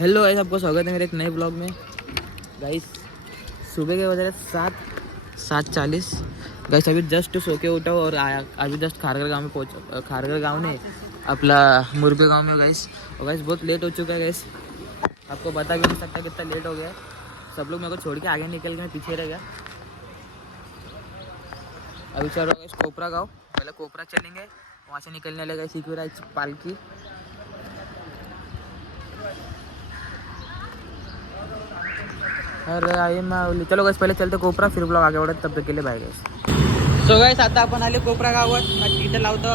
Hello guys, आपको स्वागत है मेरे एक नए ब्लॉग में। गाइस सुबह के बज रहे 7:40। गाइस अभी जस्ट सो के उठा और आया, अभी जस्ट खारगर गांव में पहुंचा। खारगर गांव ने अपना मुर्गे गांव में गाइस। और गाइस बहुत लेट हो चुका है गाइस, आपको बता भी नहीं सकता कितना लेट हो गया है। सब लोग मेरे को छोड़ के आगे निकल गए, मैं पीछे रह गया। अभी चल रहा गाइस कोपरा गाँव, पहले कोपरा चलेंगे, वहाँ से निकलने लगा सिक्योराइज पालकी। अरे आई माऊली, चलो गाइस पहिले चलते कोपरा, फिर ब्लॉग आगे वाढत, तब तक के लिए बाय गाइस। सो गाइस आता आपण आले कोपरा गावात। मग तिथे लावतो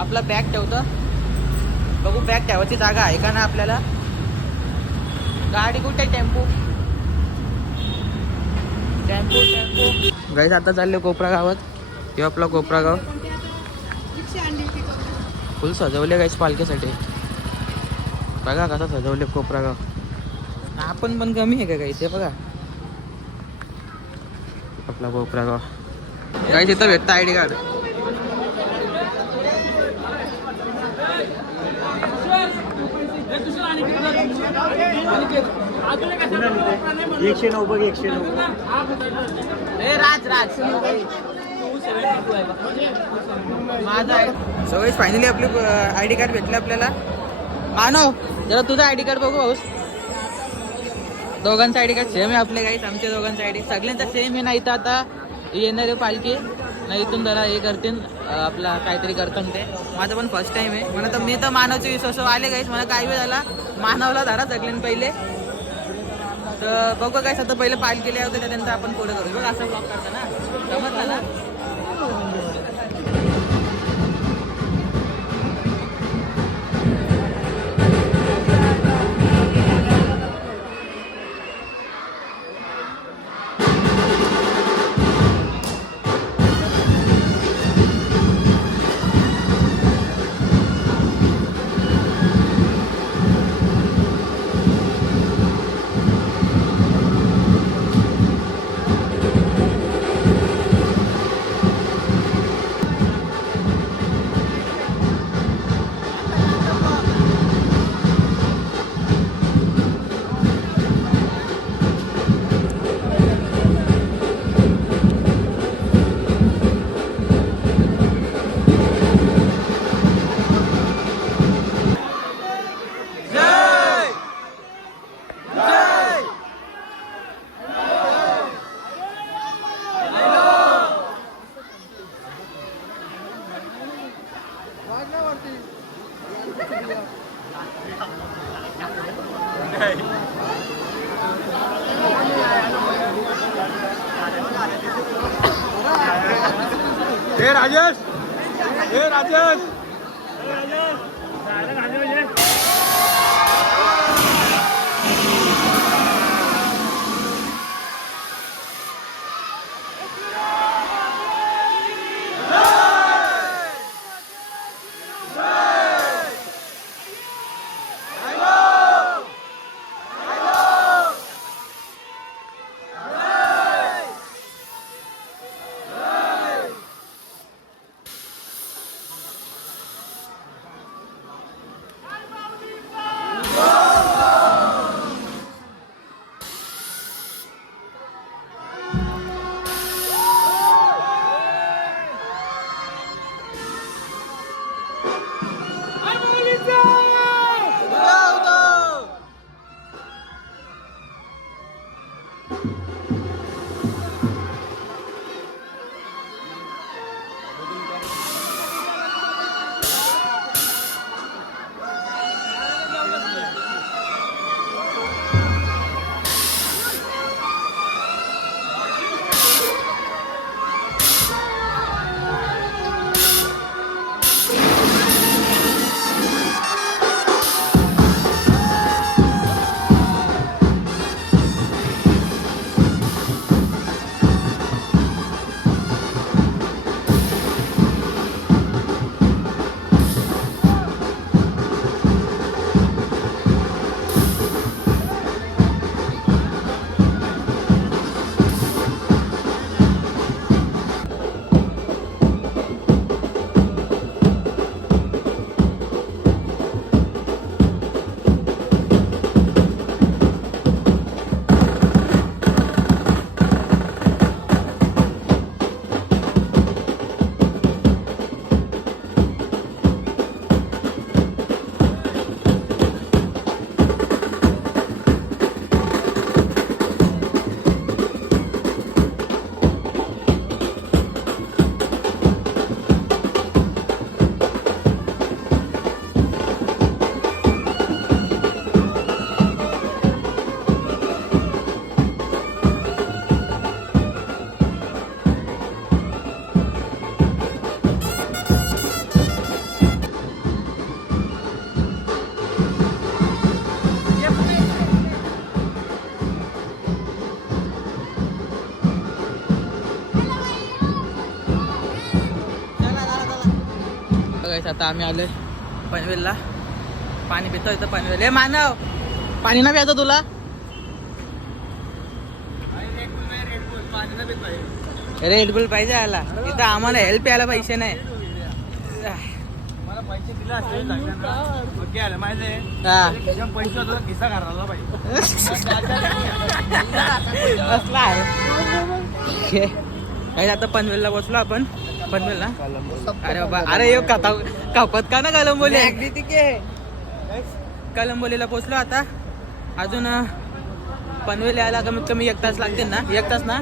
आपला बॅग, ठेवतो, बघू बॅग ठेवायची जागा आहे का ना आपल्याला। गाडी कुठे? टेम्पो टेम्पो टेम्पो गाइस आता चालले कोपरा गावात। हे आपला कोपरा गाव फुल सजवले गाइस पालखीसाठी। बघा कसं सजवले कोपरा गाव। आपण पण कमी आहे का गाइस? हे बघा आपला कोपरा गाव। गाइस इथं भेटतं आयडी कार्ड। एकशे नऊ बघ, 109। राज सो गाइस फायनली आपली आयडी कार्ड भेटले आपल्याला। मानव जरा तुझा आयडी कार्ड बघू भाऊस। दोघांचा आयडी कार्ड सेम आहे आपले गाइस, आमच्या दोघांचा आयडी सगळ्यांचा सेम आहे ना। इथं आता येणारे पालखी ना इथून जरा हे करतील, आपला काहीतरी करतात ते। माझं पण फर्स्ट टाइम आहे म्हणा, तर मी तर मानवचे विश्वास आले गाइस। मला काय वेळ झाला मानवला धरा सगळ्यांनी पहिले, तर बघू गाइस आता पहिले पालखीला होते त्यानंतर आपण पुढे करू। बघ असं ब्लॉग करता ना, समजलं ना। हे राजेश, हे राजेश, गाईस आता आम्ही आलोय पनवेलला. पाणी पितो इथं पनवेल. हे मानव पाणी ना प्यायचं तुला? रेड बुल पाहिजे आला इथं. आम्हाला हेल्प यायला पैसे नाही. मला पैसे दिले असते ओके आलं माहिती हा पैसे होता खिस्सा घालायला पाहिजे. असला आहे काही. आता पनवेलला बसलो आपण. पनवेल ना? अरे बाबा अरे यो कापत का ना कलंबोली. कलंबोलीला पोचलो आता. अजून पनवेल यायला कमीत कमी 1 तास लागतील ना. 1 तास ना.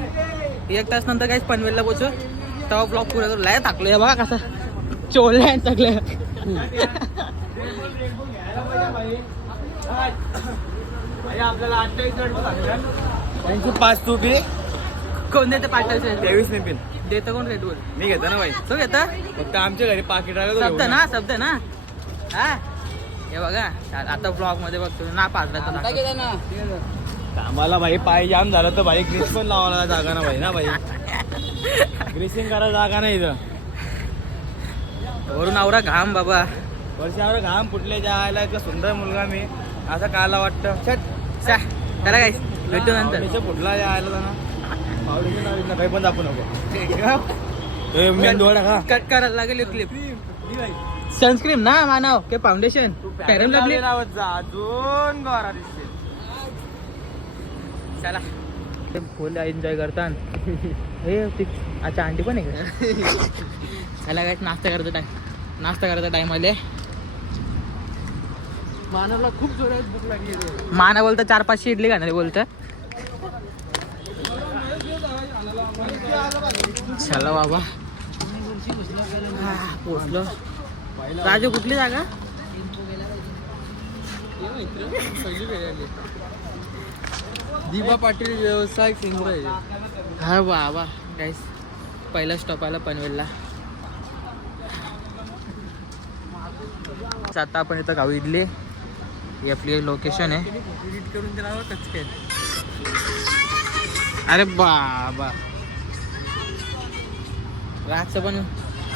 1 तास नंतर काहीच पनवेलला पोचू. तेव्हा ब्लॉग पुरा करू. लय टाकलो हे बघा कसं चोळलंय सगळं. आपल्याला 5 तू बी कोण देते पाठवायचं? 23 ने पिन देतं कोण रेड बुल? मी घेतो ना भाई. तो घेता फक्त आमच्या घरी पाकिट शब्द ना. शब्द ना. हा हे बघा आता ब्लॉग मध्ये बघतो ना. पाडला आम्हाला भाई पाय जाम झालं तर भाई ग्रीस पण लावायला जागा ना भाई. ना भाई ग्रीसिंग करायला जागा नाही इथं. वरून आवरा घाम बाबा. वर्षावर घाम फुटले जायला. इतका सुंदर मुलगा मी असं काला वाटतं. चला काय भेटू नंतर. फुटला जायला ना फाउंडेशन काही पण दाखवू नको. मेन डोळा का कट करायला लागेल क्लिप. सनस्क्रीन ना मानव के फाउंडेशन फेरन लवली अजून गोरा दिसते. चला फुल एन्जॉय करतात. हे अच्छा आंटी पण आहे का? चला काय नाश्ता करायचा टाइम आले. मानवला खूप जोरात भूक लागली. मानव बोलतं 4-5 इडली खाणार बोलतं. चला बाबा पोचलो. राजू कुठली जागा? दिबा पाटील व्यवसाय केंद्र आहे. हा बाबा गाईस पहिला स्टॉप आला पनवेलला. आता आपण इथं गावी इडली. ही आपली लोकेशन आहे. एडिट करून दिला कचके. अरे बाबा रातचं पण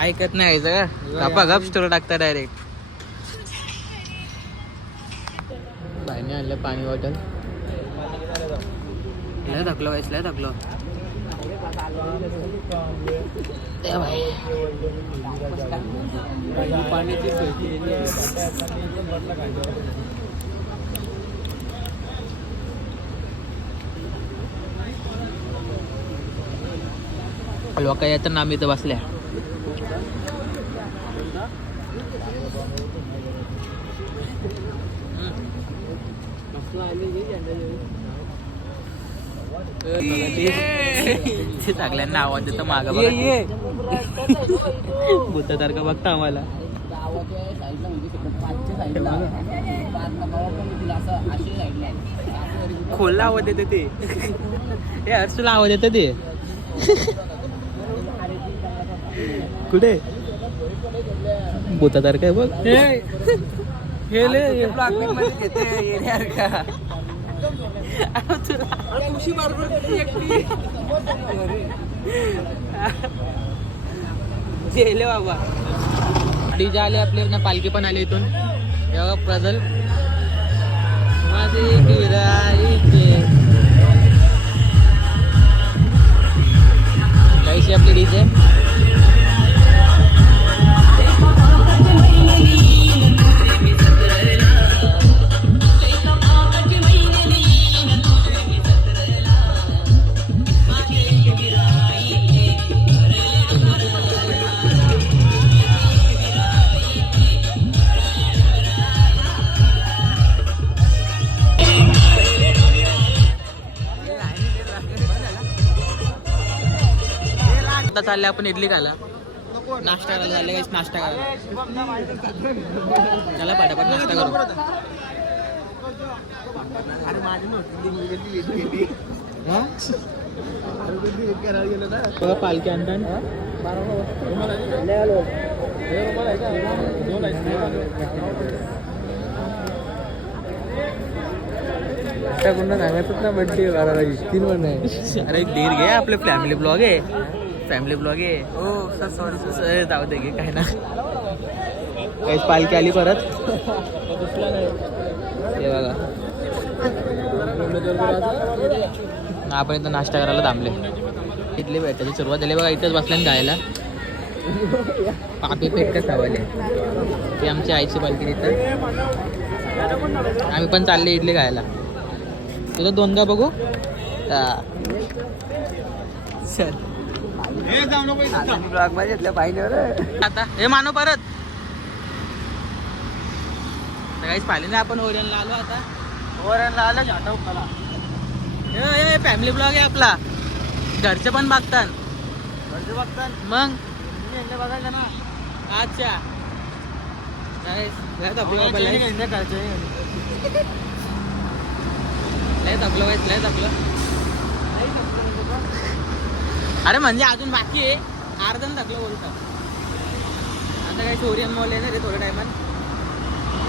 ऐकत नाही यायचं का? गप्पा गप स्टोर टाकता डायरेक्ट. पाणी आणलं पाणी बॉटल. लय थकलो वाईस लय थकलो. पाण्याची लोक येतात ना आम्ही इथं बसल्या. सगळ्यांना आवाज देतो माग भूतासारखं बघता आम्हाला. खोलला आवाज येते ते. हे हर्षूला आवाज येते ते. कुठे भूतासारखं आहे बघ. गेले बाबा. डीजे आले आपले ना. पालखी पण आली इथून. एवढा प्रजल माझे कैशी आपली डीजे. आता चालले आपण इडली खायला. नाश्ता करायला चालले काहीच. नाश्ता करायला चला पाठापाठ नाश्ता करू. पालखी आणतात. अरे देर घे आपले फॅमिली ब्लॉग आहे. फॅमिली ब्लॉग आहे. हो सर सॉरी सर जाऊ दे गे काय ना. काहीच पालखी आली परत. हे बघा आपण इथं नाश्ता करायला थांबले. इथली भेटायची सुरुवात झाली बघा. इथंच बसल्याने गायला पापी पेट का खावाले. ही आमची आईची पालखी तिथं. आम्ही पण चालले इडली खायला. तुझं दोनदा बघू चल. आता हे मानो परत काहीच पाहिले नाही. आपण ओरियनला आलो. आता ओरियनला आलं झाटा उखाला. हे फॅमिली ब्लॉग आहे आपला. घरचे पण बघतात. घरचे बघतात मग बघायचं ना. अच्छा लय तपलं अरे म्हणजे अजून बाकी आहे. अर्धन थकलं बोलतात. आता काही ओरियन मॉल आहे ना रे थोड्या टायमात.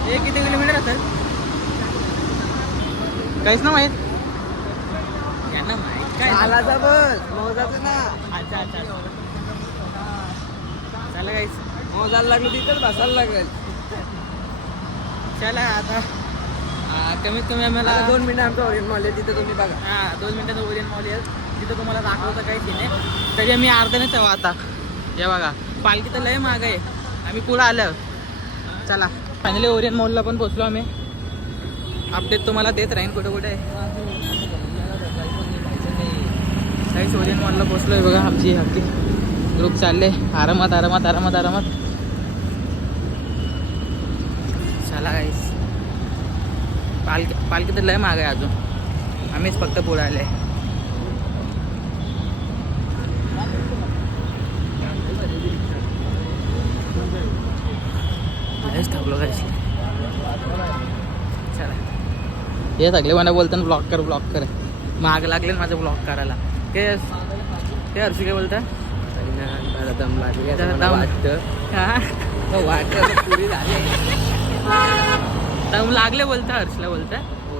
हे किती किलोमीटर असेल काहीच ना माहित. यांना माहित काय आलाचा बस मोजाचं ना. अच्छा अच्छा चला काहीच मोजायला लागलो तिथं बसायला लागेल. चला आता कमीत कमी आम्हाला 2 मिनिटं आमचं ओरियन मॉल आहे तिथं तुम्ही बघा. हां 2 मिनिटाचं ओरियन मॉल आहे तिथं तुम्हाला दाखवतं काही तिने. तरी आम्ही अर्ध्यानेच हवं आता. हे बघा पालखी तर लय महाग आहे. आम्ही पुढं आलं. चला फायनली ओरियन मॉलला पण पोचलो आम्ही. अपडेट तुम्हाला देत राहीन कुठे कुठे. काहीच ओरियन मॉलला पोचलो आहे बघा. आमची हक्की ग्रुप चालले आरामात आरामात आरामात आरामात. चला काहीच पालखी तर लय महाग आहे अजून. आम्हीच फक्त पुढे आले. थकलो काहीच. चला हे सगळे मला बोलतात ब्लॉक कर ब्लॉक कर. माग लागले माझं ब्लॉक करायला. ते हर्षी काय बोलता दम लागले दम लागले बोलता. हर्षला बोलता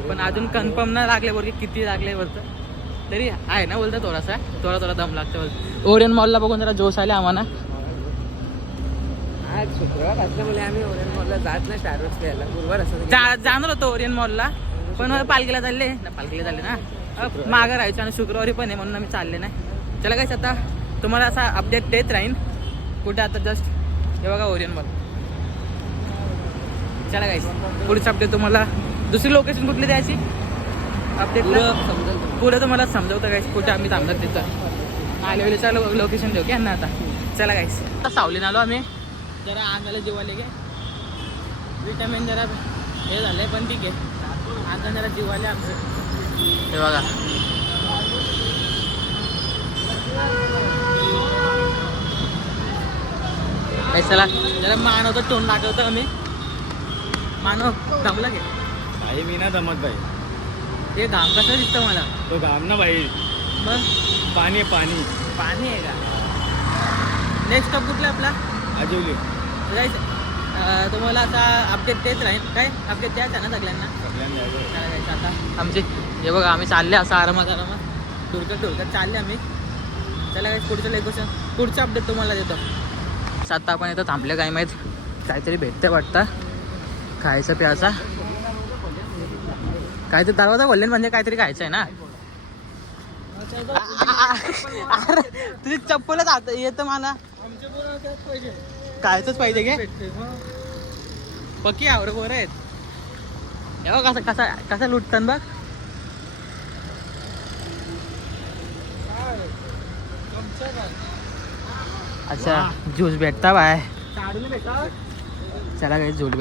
पण अजून कन्फर्म नाही लागले बोलते किती लागले बोलतं. तरी आहे ना बोलता थोडासा थोडा दम लागतं बोलतं. ओरियन मॉलला बघून जरा जोश आले आम्हाला. आज शुक्रवार असल्यामुळे आम्ही ओरियन मॉलला जात नाही. स्टारबक्स घ्यायला गुरुवार असं जाणार होतो ओरियन मॉलला पण पालखीला चालले ना मागं राहायचं. आणि शुक्रवारी पण आहे म्हणून आम्ही चालले नाही. चला काहीच आता तुम्हाला असा अपडेट देत राहीन कुठे. आता जस्ट हे बघा ओरियन मॉल. चला काहीच पुढचं अपडेट तुम्हाला. दुसरी लोकेशन कुठली द्यायची अपडेट पुढे तुम्हाला समजवतं काहीच कुठे आम्ही थांबतात तिथं. आले वेळेचा लोकेशन देऊ की यांना. आता चला काहीच आता सावलीन आलो आम्ही. जरा अंगाला जीवाले गे विटामिन जरा हे झालंय पण ठीक आहे. अंगा जरा जीवाले आमचं. हे बघा चला जरा मानवतं तोंड दाखवतं आम्ही. मानव दमला घे भाई. मी ना दमत भाई. ते घाम कसं दिसतं मला. तो घाम ना भाई. मग पाणी पाणी पाणी आहे का. नेक्स्ट स्टॉप कुठला आपला आजिवली. तुम्हाला आता अपडेट देत राहील. काय अपडेट द्यायचं ना सगळ्यांना. आता आमचे हे बघा आम्ही चालले असं आरामात ढुरकत चालले आम्ही. चला काय पुढचं लोकेशन पुढचं अपडेट तुम्हाला देतो. आता आपण इथं थांबले काय माहीत काहीतरी भेटते वाटतं खायचं प्यायचा. काहीतरी दरवाजा खोलले म्हणजे काहीतरी खायचं आहे ना. अरे तुझी चप्पलच आता येतं मला. खायचंच पाहिजे घे पक्की आवडं बरं आहेत. हे बघ कसं लुटतं बघ. अच्छा ज्यूस भेटता बाय. चला काही ज्यूस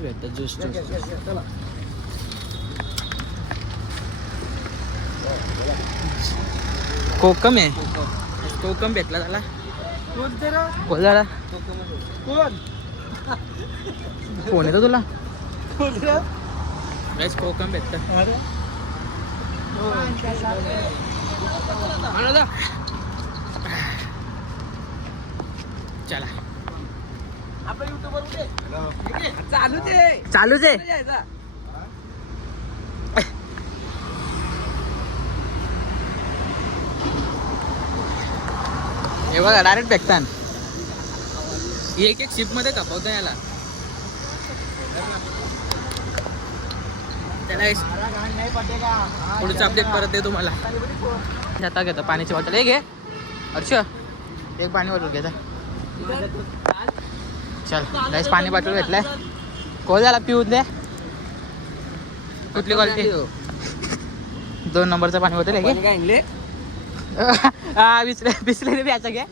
भेटतं ज्यूस. कोकम आहे. कोकम भेटला त्याला. कोण झाला फोन येतो तुला. कोकम भेटतं. चला चालूच आहे. हे बघा डायरेक्ट भेटतात. एक एक शिप मध्ये कापवतो याला. त्याला पुढचं अपडेट परत दे तुम्हाला. आता घेतो पाण्याची बॉटल. हे घे हर्ष, एक पाणी बॉटल घ्यायचा. चल गाईस पाणी बॉटल भेटलाय. कोण झाला पिऊन दे. कुठली क्वालिटी? 2 नंबरचं पाणी बॉटल आहे घे. हा बिसलेरी प्यायचा घ्या.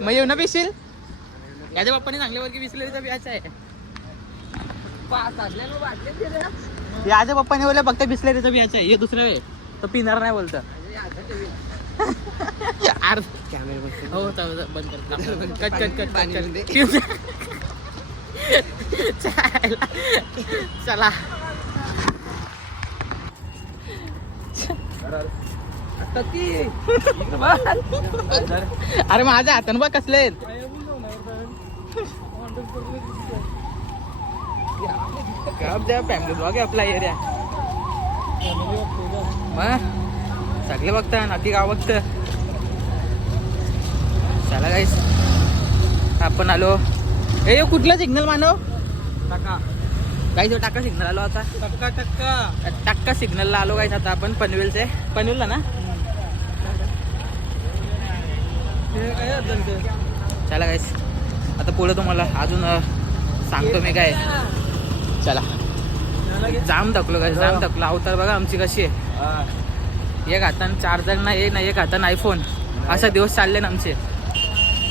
मग येऊ ना पिशील. याच्या पप्पाने सांगल्यावर की बिसलेरीचा प्यायचा आहे. याच्या पप्पाने बोलले फक्त बिसलेरीचा प्यायचा आहे. हे दुसरं आहे तो पिणार नाही बोलतं. हो बंद कर. कट चला. अरे माझ्या हातानं बघ कसले आहेत. फॅमिली ब्लॉग आहे आपला एरिया. मग सगळे बघता नाती गाव बघत. चला गाईस आपण आलो. ए कुठला सिग्नल मानव? टाका गाईस. टाका सिग्नल आलो आता. टाक्का सिग्नलला आलो गाईस आता आपण. पनवेलचे पनवेलला ना. चला गाईस आता पुढे तुम्हाला अजून सांगतो मी काय. चला जाम थकलो गाईस, जाम थकलो. अवतार बघा आमची कशी आहे. एक हातानं चार्जर नाही ना, एक हातानं आयफोन. असा दिवस चालले ना आमचे.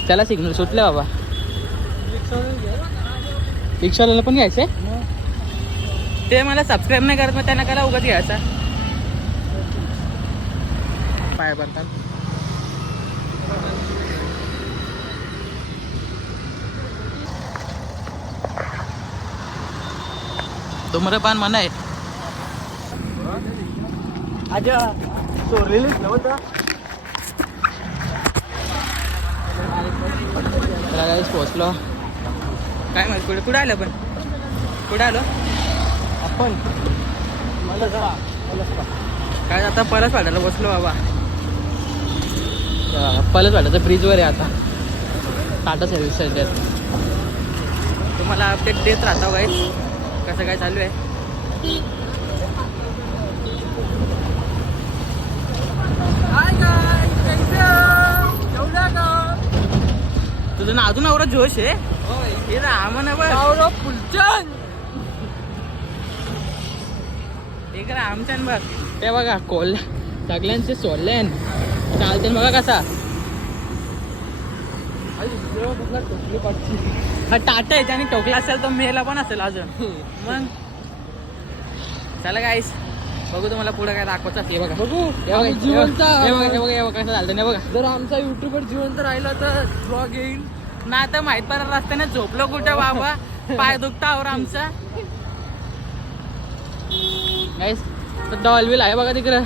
चला सिग्नल सुटले बाबा. रिक्षावाल्याला पण घ्यायचंय. ते मला सबस्क्राईब नाही करत, मग त्यांना करा उगाच घ्यायचा. पाय पडतात. धूम्रपान मना आहे. पोचलो काय माहिती कुठे कुठे आलं. पण कुठे आलो आपण? काय आता पलस वाटायला बसलो बाबा. पलस वाटायचं ब्रिजवर आहे आता. Tata service centre. तुम्हाला अपडेट देत राहता गाईस कसं काय चालू आहे. तुझं ना अजून एवढा जोश आहे. हे रामन फुलचंद. एक रामचंद बघ. ते बघा कोल सगळ्यांचे सोडले चालते बघा कसा. हा टाटा आहे त्याने टोकला असेल तर मेला पण असेल अजून. मग चला गाईस बघू तुम्हाला पुढे काय दाखवत हे बघा. बघू जिवंत कसं चालतं नाही बघा. जर आमचा युट्यूबवर जिवंत राहिला तर ब्लॉग येईल ना. तर माहित पडत रस्त्याने झोपलो कुठे बाबा. पाय दुखता आवर आमचा गाईस. डॉल्बिल आहे बघा तिकडं.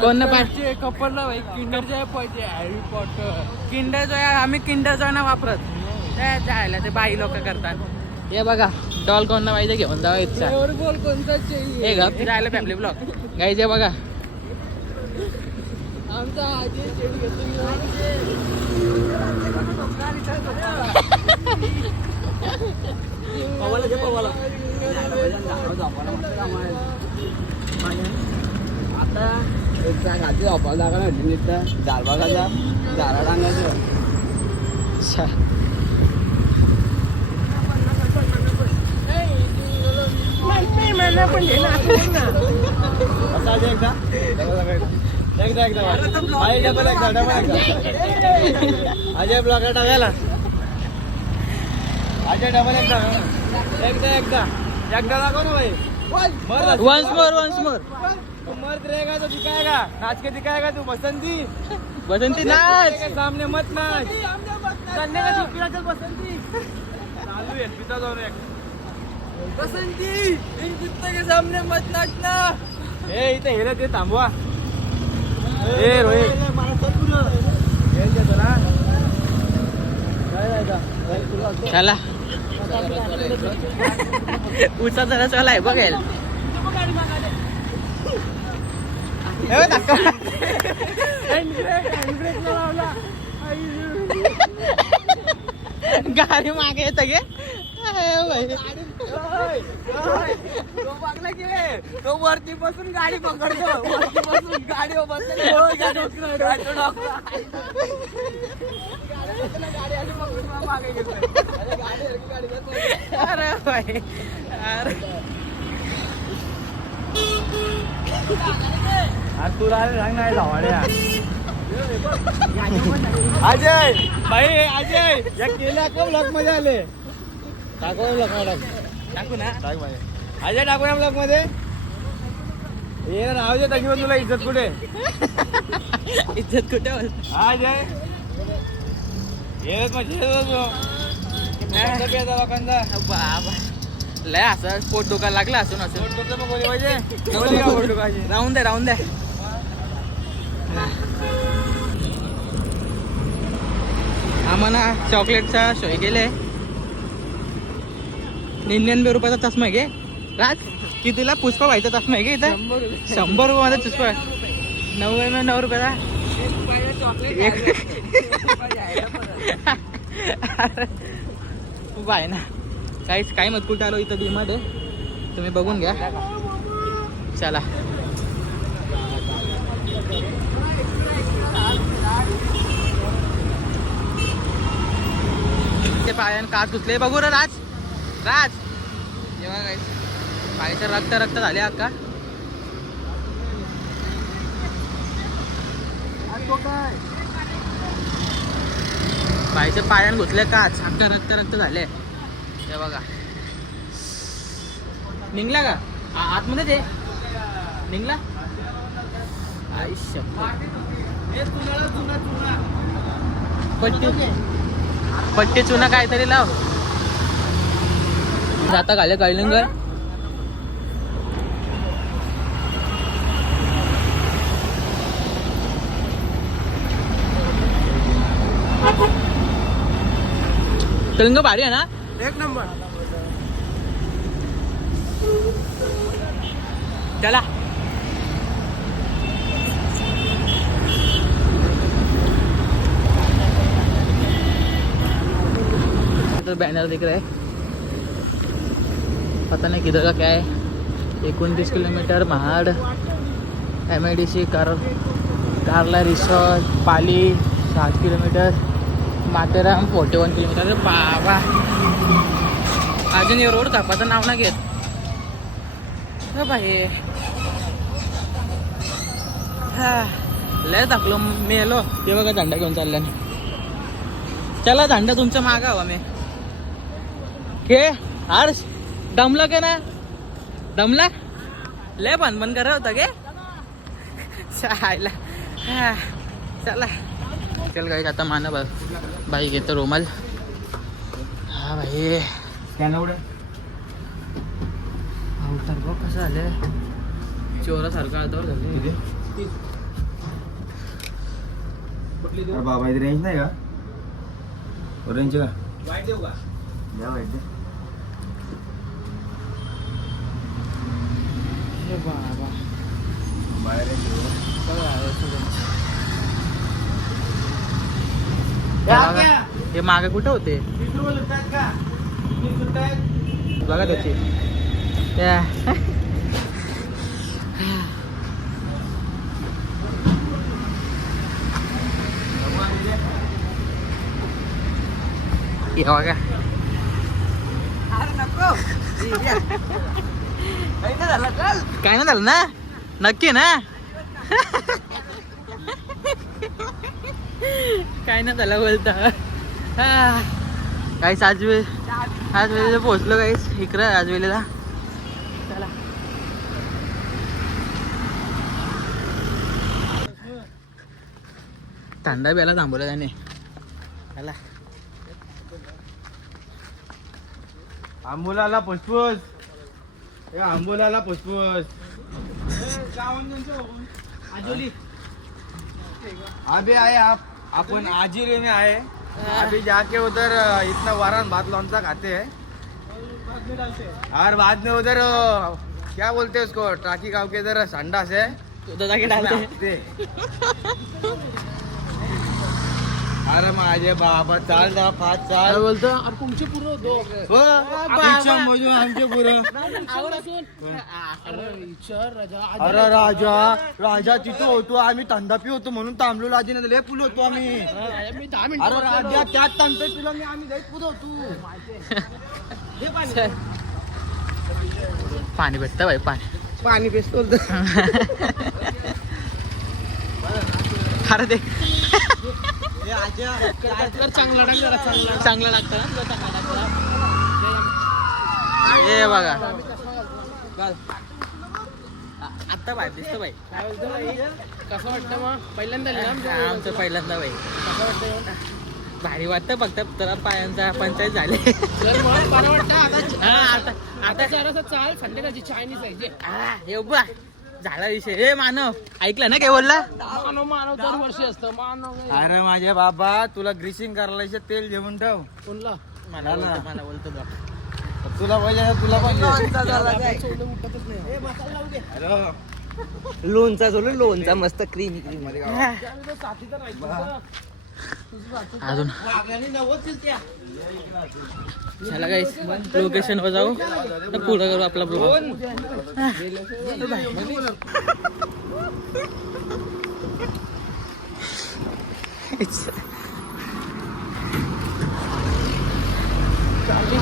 कोण ना पाहिजे कपडला भाई. किंडर जॉय पाहिजे. Harry Potter Kinder Joy. आम्ही किंडर जॉय ना वापरत. जायला ते बाई लोक करतात. हे बघा डॉल कोण ना पाहिजे घेऊन जावा इच्छा. हे गप जायला फॅमिली ब्लॉग गाईज. हे बघा आता घालते वापर जागा नाही. दार बघायचा दारा टांगायचं. अजय ब्लॉक टाकायला. अजय डबल एकदा एकदा दाखव ना भाई. वन्स मोर मर्द रहेगा तो दिखाएगा. नाच के दिखाएगा तू. बसंती बसंती नाच. सामने मत नाच. बसंती चालू आहे. पिता जाऊन एक बसंती इन कुत्ते के सामने मत नाचना. हे इथे हेला ते थांबवा. ए रोहित चला उचा जरा चला आहे बघेल. गाडी मागे येत गे भाई. तो बघला की रे, तो वरती बसून गाडी पकडतो, वरती बसून गाडी गाडी अशी पकडून मागे गेलो. अरे भाई अरे आज तू राहिले सांग नाही धावाड्या. अजय भाई, अजय या केल्या का ब्लॉक मध्ये आले. टाकू ब्लॉक मध्ये, टाकू ना. टाक भाई. अजय टाकूया ब्लॉक मध्ये. ये राहू दे टाकी, तुला इज्जत कुठे. इज्जत कुठे बोल. अजय येत लोकांचा बाबा लय असं पोट दुखायला लागलं असून असं. पाहिजे. राहून दे आम्हाला चॉकलेटचा सोय केले. 99 रुपयाचा चष्मा आहे घे राज. कितीला पुष्पा व्हायचा चष्मा आहे घे इथं. 100 रुपये माझा चष्मा 99 रुपयाचा. बाय ना काही मत कुठे आलो इथं डीमार्ट आहे, तुम्ही बघून घ्या. चला ते पायान काच घुसले बघू रे राज. जेव्हा काय पायाचं रक्त झाले अक्का. पायाच्या पायान घुसले काच अक्का रक्त झाले. हे बघा निघला का आतमध्ये ते निघला. पट्टी चुना काहीतरी लाव. जाता घाले कळलिंगर. कलिंग भारी आहे ना. एक नंबर. चला तो बैनर दिख रहा है, पता नहीं किधर का क्या है. 29 kilometre Mahad MIDC Karla resort Pali 7 kilometre Matheran 41 kilometre. बाबा अजून हे रोड कापाचं नाव ना घेत भाई. लय टाकलो मी आलो ते बघा झंडा घेऊन चालला. चला झंडा तुमच्या मागा हवा मी के हर्ष. दमला का ना दमला लय बंद करा होता गे चायला. चला चल गाईस आता माना बाई घेतो रुमाल. हा भाई अवतार बघ कसं झालं चोरासारखं अवतार झाले. बाबा इथे रेंज नाही का. रेंज का वाईट देऊ का. द्या वाईट दे. बाबा बाहेर हे मागे कुठं होते बघा त्याची. बघा काय नाही झालं ना नक्की ना. काय नाही झालं बोलता. काहीच आज वेळेला पोहोचलो काहीच इकडं आज वेळेला. चला थंडा प्यायला थांबवला त्याने. चला आंबोलाला पुष्पूस. आंबोलाला पुष्पूस. अभी आए आप अपन आजीरे में आए. अभी जाके उधर इतना वारान भात लौंचा खाते हैं और बाद में उधर क्या बोलते हैं उसको टाकी गांव के इधर संडास है तो जाके डालते ते. अरे माझे बाबा चाल ना फाट चाल काय बोलतो तुमचे पूर्ण दो हो आमच्या मधून आमचे पुरं अरे राजा तिथं होतो आम्ही थंडापी होतो म्हणून तांबलो लाजीने लय फुल होतो आम्ही मी 10 अरे राजा त्यात तांबतो तुला मी आम्ही लय फुल होतो पाणी भेटतं बाई पाणी पाणी पेसतो अरे ते चांगला टाकला चांगलं लागतं ना तुला चांगला लागतं हे बघा आत्ता बाई दिसतं बाई काय बोलतो बाई कसं वाटतं मग पहिल्यांदा आमचं पहिल्यांदा बाई कसं वाटतं भारी वाटतं फक्त तर पायांचा पंचायत झाले तर मला बरं वाटतं आता आता आता जरासं चाल संध्याकाळची चायनीज आहे जे हे बा झाला विषय हे मानव ऐकलं ना काय बोलला मानव दरवर्षी असतं मानव अरे माझे बाबा तुला ग्रीसिंग करायला तेल घेऊन ठेव कोणला मला बोलतो बा. तुला पाहिजे तुला पाहिजे सोडून उठतच नाही अरे लोणचा जो लोणचा मस्त क्रीम क्रीम साथी तर राहायचं अजून चला गाईस लोकेशन वर जाऊ तर पुढं करू आपला ब्लॉग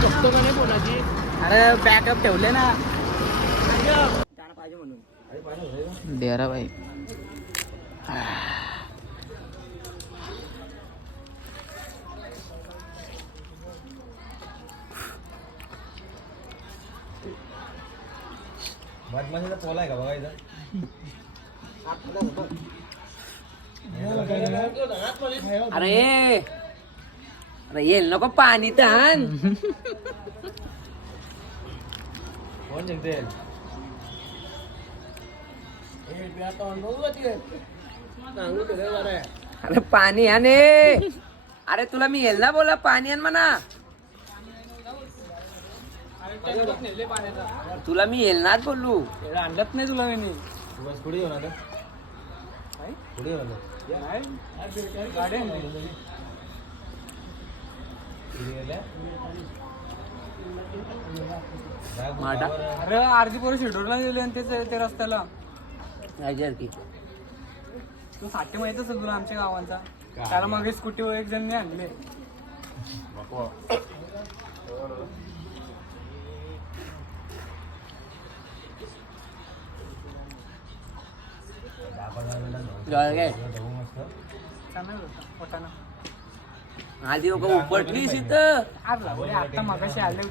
बघतो का नाही कोणाची अरे बॅकअप ठेवले ना डेरा भाई मधमाशीचा पोला आहे का बघा इथं अरे अरे येईल नको पाणी तहान कोण जिंकते अरे पाणी आणे अरे तुला मी येईल ना बोला पाणी आण म्हणा तुला मी येईल नाच बोलू आणलंच नाही तुला मी पुढे येऊ ना पुढे येऊ माटा अरे अर्धी पोरं शेड्यूलला गेले आणि ते रस्त्याला की तू साठी माहित असेल तुला आमच्या गावांचा त्याला मग स्कूटीवर एक जण आणले आधी लोक उपटलीस इथं आता मगाशी आले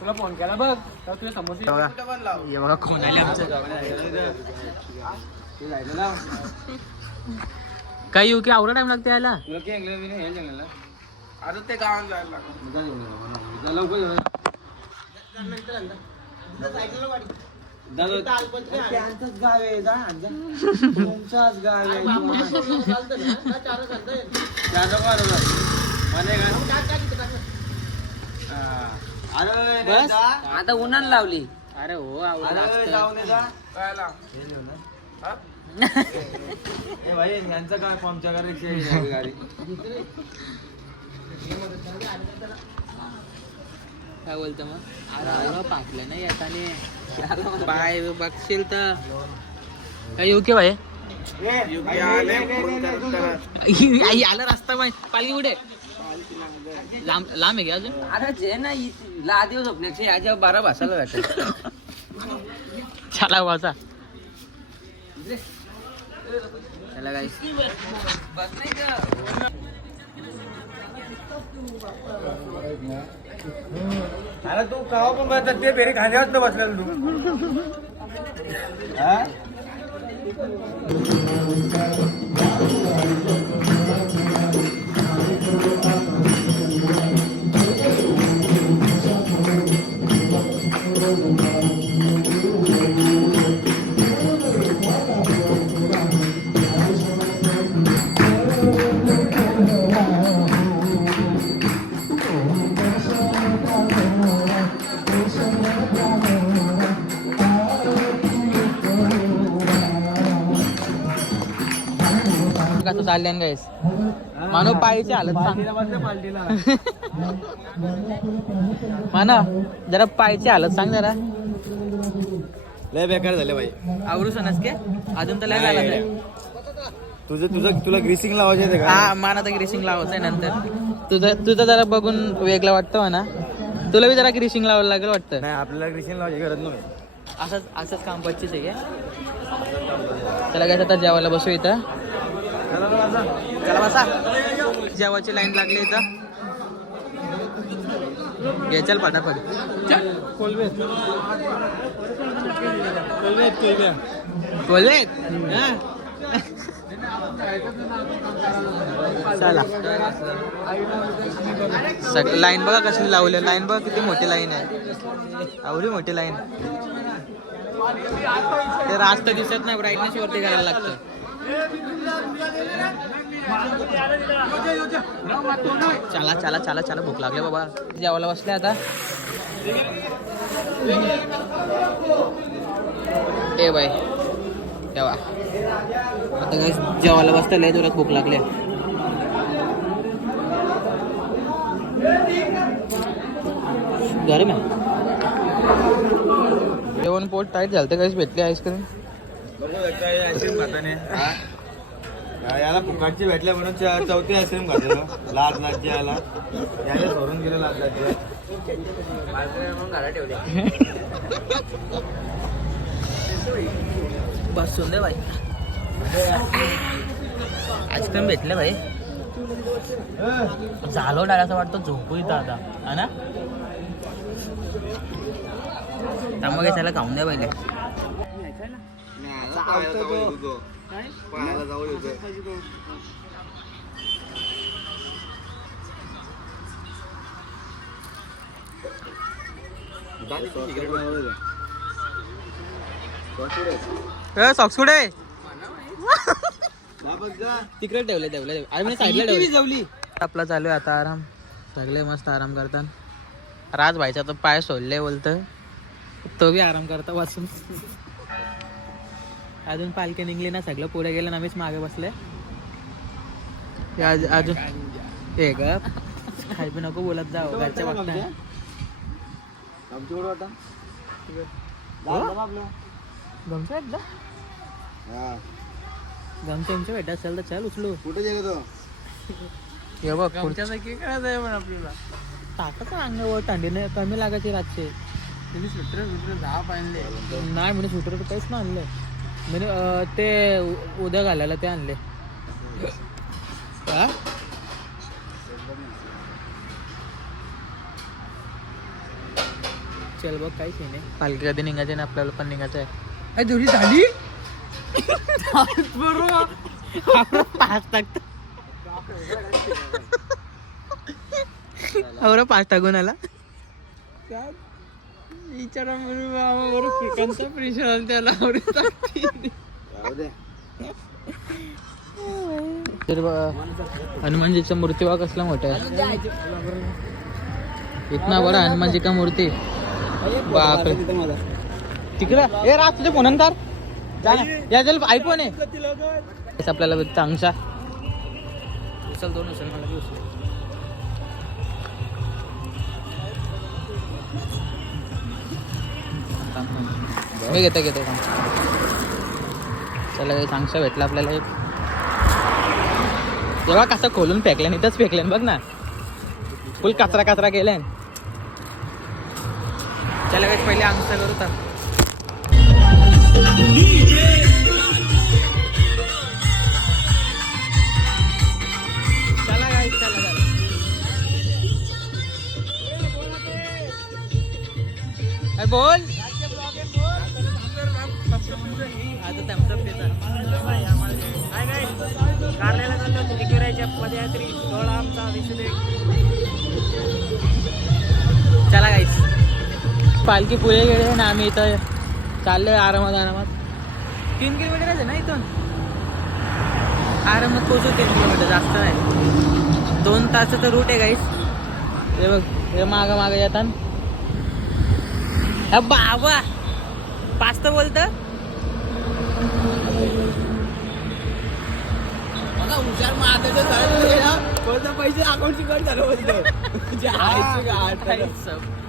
तुला फोन केला बघ तर तुझ्या समोर हे बघा कोण आले आमचं काय येऊ की आवडा टाइम लागते यायला तुला काय ऐकलं मी हे जंगलाला आता ते गावात जायला लागलं लवकर त्यांचंच गाव आहे तुमचाच गाव आहे बस आता उन्हान लावली अरे हो आवडा भाई यांचं काय फॉर्मच्या गाडी काय बोलतो मग आवडा पाकलं नाही येताने बाय बघशील तर काय येऊ की भाई आई आला रस्ता माहिती पालखी कुठे लांब लांब आहे का अजून अरे जे ना ला दिवस झोपण्याचे याच्या 12 भाषाला भेटत चला वाचा चला गाईस बस नाही का अरे तू कावा पण बसतात ते बेरी खाण्यावर तर बसलेला कसं चालल्यान गाईस मानो पायची हालत सांग माना जरा पायची हालत सांग जरा लय बेकार झाले भाई. आवरू सनस के अजून तर लय झाला नाही. तुला ग्रीसिंग लावायचे ते का? हा माना तर ग्रीसिंग लावायचं आहे नंतर. तुझं जरा बघून वेगळं वाटतं म्हणा. तुला बी जरा ग्रीसिंग लावायला लागेल वाटतं. नाही आपल्याला ग्रीसिंग लावायची गरज नाही. असंच काम पच्चीस आहे का? चला काय आता जेवायला बसू इथं. चला बसा. जेवायची लाईन लागली इथं. घे चल फटाफट. कोल्वेत चला सगळं लाईन बघा कशी लावली. लाईन बघा किती मोठी लाईन आहे. एवढी मोठी लाईन. ते रास्त दिसत नाही. ब्राईटनेस वरती करायला लागतं. चला चला चला चला भूक लागली बाबा. जेवायला बसले आता. ए बाई जेवा आता काय जेवायला बसता लय जोरात भूक लागली. गरम आहे जेवण. पोट टाईट झालं तर काहीच भेटली आईस्क्रीम. आईस्क्रीम खाताने याला फुकाटची भेटल्या म्हणून चौथी आईस्क्रीम खातो. लाज लाजची याला याने सोडून गेलं लाज लाजची. बसून दे भाई. आईस्क्रीम भेटले भाई. झालो डायरेक्ट वाटतं झोपू इथं आता हा ना. त्यामुळे त्याला खाऊन द्या पहिले. सॉक्स कुठे तिकडे ठेवले अरे मी साईडला ठेवली. आपला चालू आहे आता आराम. सगळे मस्त आराम करतात. राज भाईचा तो पाय सोडले बोलतं. तो बी आराम करता वाचून. अजून पालखी निघली ना. सगळं पुढे गेलं ना. आम्हीच मागे बसले. अजून हे ग खाय बी नको बोलत जाऊ. घरच्या बघता गमचं एकदा गमचं तुमच्या भेटा असेल तर चल उचलू. कुठे गेलो हे बघ पुढच्यासाठी काय जाय पण आपल्याला ताकद अंगावर थंडीने कमी लागायची रातचे. स्वेटर पाहिजे नाही म्हणजे स्वेटर काहीच नाही आणलं. म्हणजे ते उद्या घालायला ते आणले. चल बघ काहीच नाही. पालखी कधी निघायची ना. आपल्याला पण निघायचं आहे. धुरी झाली पाच टाकत और पाच टाकून आला. विचारा कोणता प्रेशर त्याला हनुमानजीचा मूर्ती बघा कसला मोठा आहे. इतना बडा हनुमानजी का मूर्ती. बापरे तिकडे ए रात तुझ्या फोनंतर या चल आयफोन आहे आपल्याला चांगचा. उचल दोन उचल मला उचल. मी घेतो चला काही चांगसा भेटला आपल्याला. एक तेव्हा कसं खोलून फेकल्यान इथंच फेकल्यान बघ ना. फुल कचरा केल्यान. चला काही पहिले आंगसा करू तर. चला गाईस चला बोल आता थम्सअप देतात. कारल्याला चाललो तिकिरायच्या पदयात्री सोहळा आमचा दिसत. चला गाईस पालखी पुढे गेले ना. आम्ही इथं चाललोय आरामात 3 किलोमीटर आहे ना इथून. आरामात पोहोचू 3 किलोमीटर जास्त नाही. 2 तासाचा रूट आहे गाईस. हे बघ हे मागं येतात. बाबा 5 तर बोलत पैसे अकाउंटची कट झालं बोलतो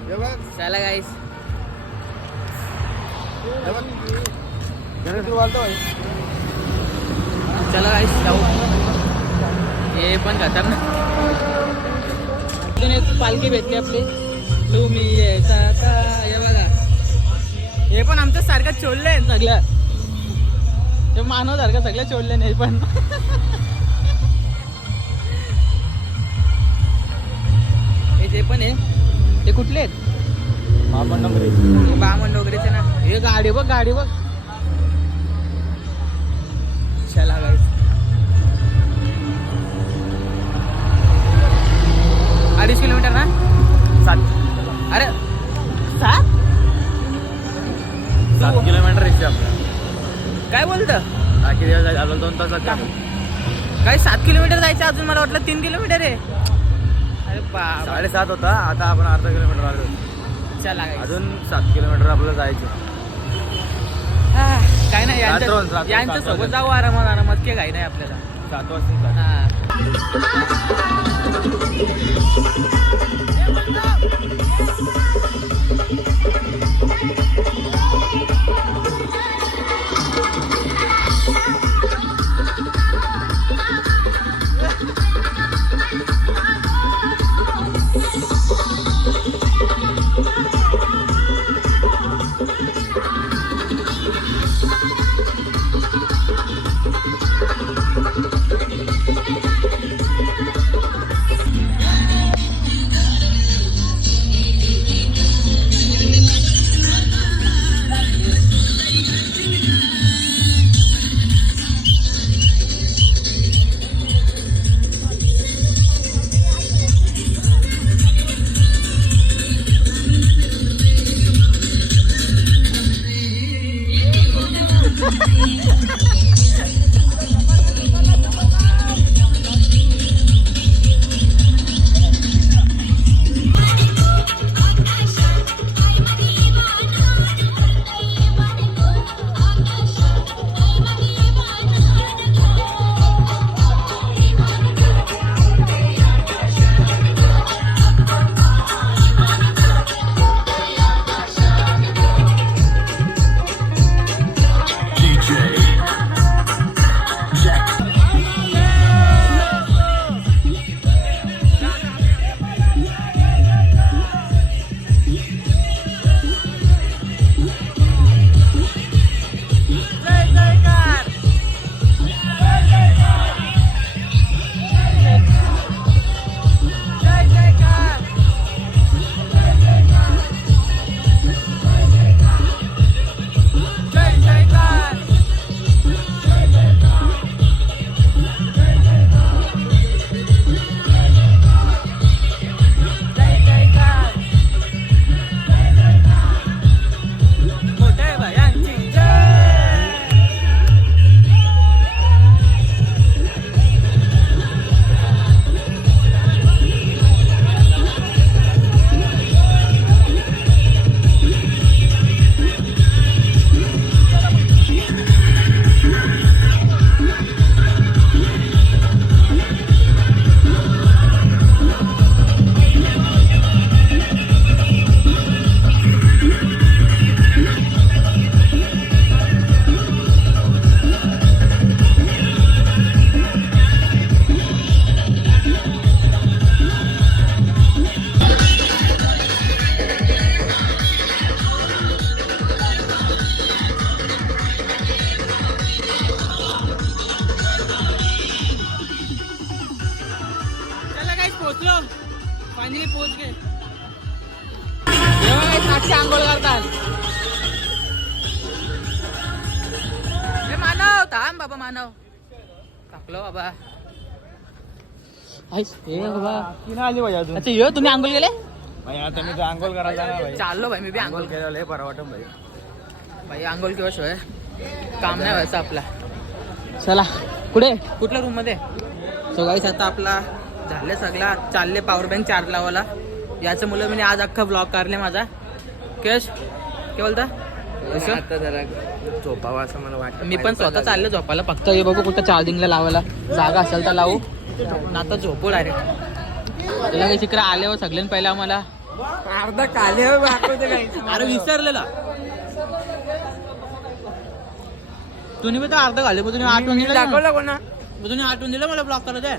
हे बघ, चला गाईस हे बघ. घरी तू बोलतोय. चला गाईस जाऊ. हे पण खतरनाक. अजून एक पालखी भेटली आपली. तुम्ही येता का? हे बघा हे पण आमच्या सारखं चोरले आहेत सगळं. ते मानव सारखं सगळं चोरले नाही पण हे जे पण आहे ते कुठले आहेत? बामण वगैरेचे ना. हे गाडी बघ गाडी बघ. चला गाईस 2.5 किलोमीटर ना. 7 अरे 7 किलोमीटर रिक्षा आपला काय बोलतं? बाकी दिवस झालो 2 तासात. काय 7 किलोमीटर जायचं अजून? मला वाटलं 3 किलोमीटर आहे. अरे बाप. 7:30 होता, आता आपण अर्धा किलोमीटर आलो. चला guys. अजून 7 किलोमीटर आपल्याला जायचं. काय नाही रात्र- यांच्या सोबत जाऊ आरामात आरामात. काय काही नाही आपल्याला. 7 वाजता. हा. फायनली पोहोच गए. साक्षी आंघोळ करतात. हे मानव थांब बाबा मानव टाकलो बाबा. हे बाबा किना आली भाई अजून. अच्छा ये तुम्ही आंघोळ केले? भाई आता मी तर आंघोळ करायला जाणार भाई. चाललो भाई मी बी आंघोळ केलं लय बरं वाटतं भाई. भाई आंघोळ केल्याशिवाय काम नाही व्हायचं आपला. चला कुठे कुठल्या रूम मध्ये? सो गाईस आता आपला झाले सगळा. चालले पॉवर बँक चार्ज लावायला. याचं मुलं मी आज अख्खा ब्लॉग काढले माझा. केश काय बोलता? कसं? आता जरा झोपावं असं मला वाटतं. मी पण स्वतः चाललो झोपायला, फक्त हे बघू कुठं चार्जिंगला लावायला जागा असेल तर लावू, ना आता झोपू डायरेक्ट. तुला काही शिकरा आल्यावर सगळ्यांनी पहिला आम्हाला अर्धा काले अरे विसरलेला तुम्ही पण अर्धा घाले, पण तुम्ही आठवण दिलं ना. दाखवलं कोणा? मग तुम्ही आठवण दिलं मला ब्लॉक करायचं आहे.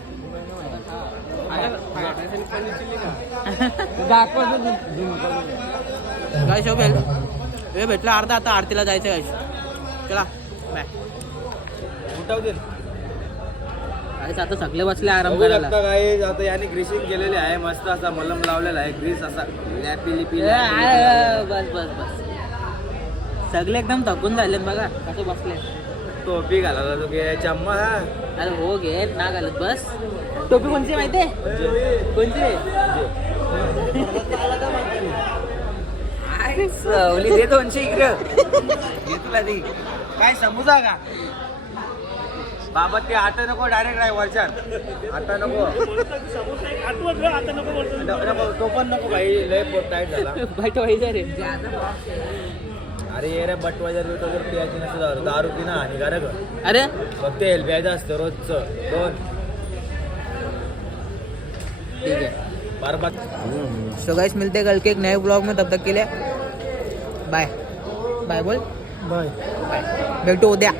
काय शो हे भेटला अर्धा, आता आरतीला जायचं काय. चला बाय. उठवतील आता सगळे बसले आराम बघू करायला. शकता guys, आता याने ग्रीसिंग केलेली आहे, मस्त असा मलम लावलेला आहे, ग्रीस असा लॅपी लिपी बस बस बस सगळे एकदम थकून झाले बघा कसं बसले. टोपी घालायला तो घे चम्मा. अरे हो घे ना घालत बस. टोपी कोणची माहितीये कोणची? सवली दे 200 इकडं. घे तुला ती. काय समजा का बाबा, ते आता नको, डायरेक्ट राय वरच्यात. आता नको नको, तो पण नको भाई, लय पोट टाईट झाला. वाईट व्हायचं रे. अरे ये रे बटवाजर बिटवाजर पियाची नसतं, दारू पिणं हानिकारक आहे. अरे फक्त हेल्प प्यायचं असतं रोजचं 2. ठीक है. बरबाद. सो गाइस मिलते हैं कल के एक नए ब्लॉग में, तब तक के लिए बाय बाय. बोल बाय. बाय. भेटू उद्या.